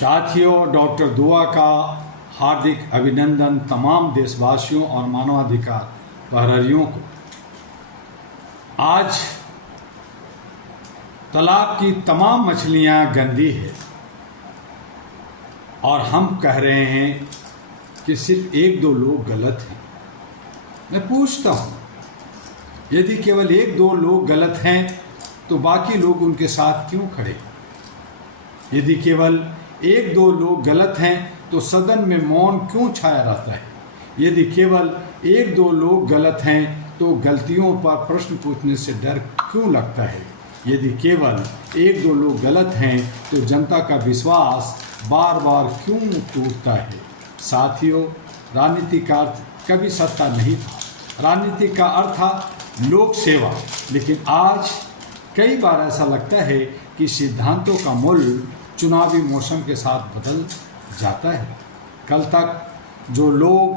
साथियों, डॉक्टर दुआ का हार्दिक अभिनंदन तमाम देशवासियों और मानवाधिकार प्रहरियों को। आज तालाब की तमाम मछलियां गंदी है और हम कह रहे हैं कि सिर्फ एक दो लोग गलत हैं। मैं पूछता हूं, यदि केवल एक दो लोग गलत हैं तो बाकी लोग उनके साथ क्यों खड़े? यदि केवल एक दो लोग गलत हैं तो सदन में मौन क्यों छाया रहता है? यदि केवल एक दो लोग गलत हैं तो गलतियों पर प्रश्न पूछने से डर क्यों लगता है? यदि केवल एक दो लोग गलत हैं तो जनता का विश्वास बार बार क्यों टूटता है? साथियों, राजनीति का अर्थ कभी सत्ता नहीं था। राजनीति का अर्थ था लोक सेवा। लेकिन आज कई बार ऐसा लगता है कि सिद्धांतों का मूल्य चुनावी मौसम के साथ बदल जाता है। कल तक जो लोग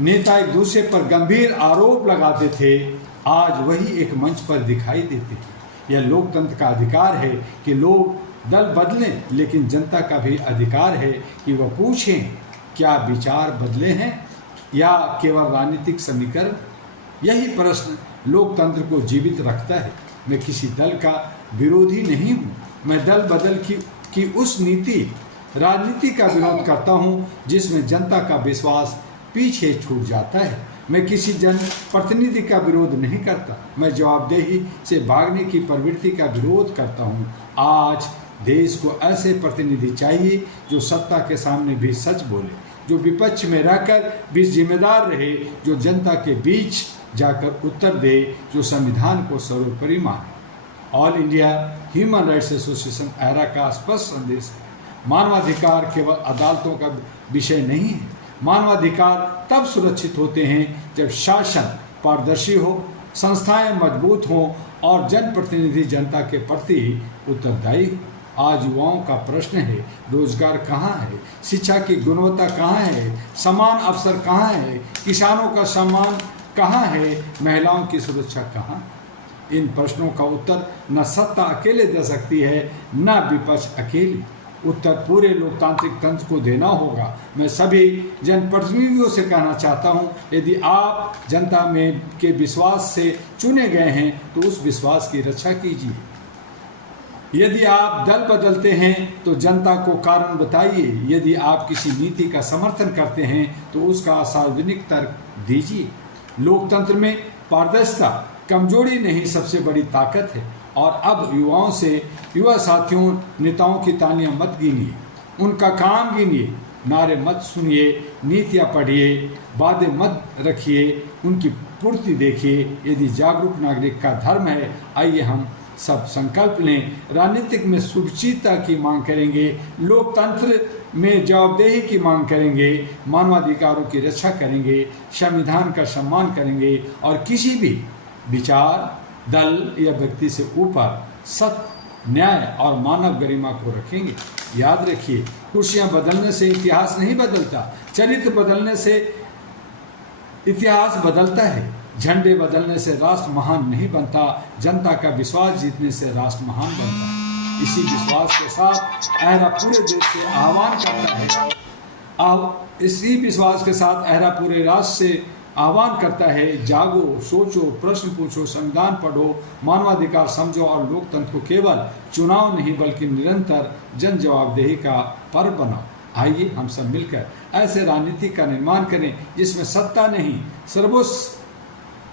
नेता एक दूसरे पर गंभीर आरोप लगाते थे, आज वही एक मंच पर दिखाई देते हैं। यह लोकतंत्र का अधिकार है कि लोग दल बदलें, लेकिन जनता का भी अधिकार है कि वह पूछें क्या विचार बदले हैं या केवल राजनीतिक समीकरण। यही प्रश्न लोकतंत्र को जीवित रखता है। मैं किसी दल का विरोधी नहीं हूँ। मैं दल बदल की उस नीति राजनीति का विरोध करता हूँ जिसमें जनता का विश्वास पीछे छूट जाता है। मैं किसी जन प्रतिनिधि का विरोध नहीं करता। मैं जवाबदेही से भागने की प्रवृत्ति का विरोध करता हूँ। आज देश को ऐसे प्रतिनिधि चाहिए जो सत्ता के सामने भी सच बोले, जो विपक्ष में रहकर भी जिम्मेदार रहे, जो जनता के बीच जाकर उत्तर दे, जो संविधान को सर्वोपरि माने। All India human rights association एहरा का स्पष्ट संदेश है, मानवाधिकार केवल अदालतों का विषय नहीं है। मानवाधिकार तब सुरक्षित होते हैं जब शासन पारदर्शी हो, संस्थाएं मजबूत हों और जनप्रतिनिधि जनता के प्रति उत्तरदायी हो। आज युवाओं का प्रश्न है, रोजगार कहाँ है? शिक्षा की गुणवत्ता कहाँ है? समान अवसर कहाँ है? किसानों का सम्मान कहाँ है? महिलाओं की सुरक्षा कहाँ? इन प्रश्नों का उत्तर न सत्ता अकेले दे सकती है, न विपक्ष अकेले। उत्तर पूरे लोकतांत्रिक तंत्र को देना होगा। मैं सभी जनप्रतिनिधियों से कहना चाहता हूं, यदि आप जनता में के विश्वास से चुने गए हैं तो उस विश्वास की रक्षा कीजिए। यदि आप दल बदलते हैं तो जनता को कारण बताइए। यदि आप किसी नीति का समर्थन करते हैं तो उसका सार्वजनिक तर्क दीजिए। लोकतंत्र में पारदर्शिता कमजोरी नहीं, सबसे बड़ी ताकत है। और अब युवाओं से, युवा साथियों, नेताओं की तालियां मत गिनिए, उनका काम गिनिए, नारे मत सुनिए, नीतियां पढ़िए, वादे मत रखिए, उनकी पूर्ति देखिए। यदि जागरूक नागरिक का धर्म है, आइए हम सब संकल्प लें। राजनीतिक में शुभचिंता की मांग करेंगे, लोकतंत्र में जवाबदेही की मांग करेंगे, मानवाधिकारों की रक्षा करेंगे, संविधान का सम्मान करेंगे और किसी भी विचार, दल या व्यक्ति से ऊपर सत्य, न्याय और मानव गरिमा को रखेंगे। याद रखिए, कुर्सियां बदलने से इतिहास नहीं बदलता, चरित्र बदलने से इतिहास बदलता है। झंडे बदलने से राष्ट्र महान नहीं बनता, जनता का विश्वास जीतने से राष्ट्र महान बनता है। इसी विश्वास के साथ एहरा पूरे देश से आह्वान करता है। इसी विश्वास के साथ एहरा पूरे राष्ट्र से आह्वान करता है, जागो, सोचो, प्रश्न पूछो, संविधान पढ़ो, मानवाधिकार समझो और लोकतंत्र को केवल चुनाव नहीं बल्कि निरंतर जन जवाबदेही का पर्व बनाओ। आइए हम सब मिलकर ऐसे राजनीति का निर्माण करें जिसमें सत्ता नहीं,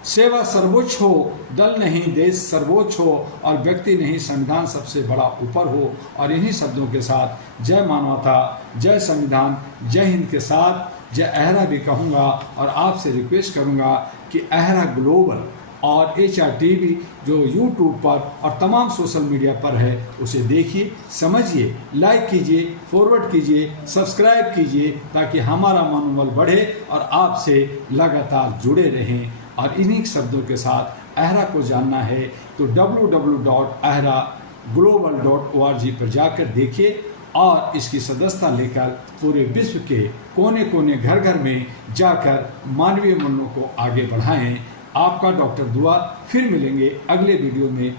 सेवा सर्वोच्च हो, दल नहीं देश सर्वोच्च हो और व्यक्ति नहीं संविधान सबसे बड़ा ऊपर हो। और इन्हीं शब्दों के साथ जय मानवता, जय संविधान, जय हिंद के साथ जय एहरा भी कहूँगा। और आपसे रिक्वेस्ट करूँगा कि एहरा ग्लोबल और HRTV जो YouTube पर और तमाम सोशल मीडिया पर है उसे देखिए, समझिए, लाइक कीजिए, फॉरवर्ड कीजिए, सब्सक्राइब कीजिए ताकि हमारा मनोबल बढ़े और आपसे लगातार जुड़े रहें। और इन्हीं शब्दों के साथ एहरा को जानना है तो www.ehraglobal.org पर जाकर देखिए और इसकी सदस्यता लेकर पूरे विश्व के कोने कोने, घर घर में जाकर मानवीय मूल्यों को आगे बढ़ाएं। आपका डॉक्टर दुआ। फिर मिलेंगे अगले वीडियो में।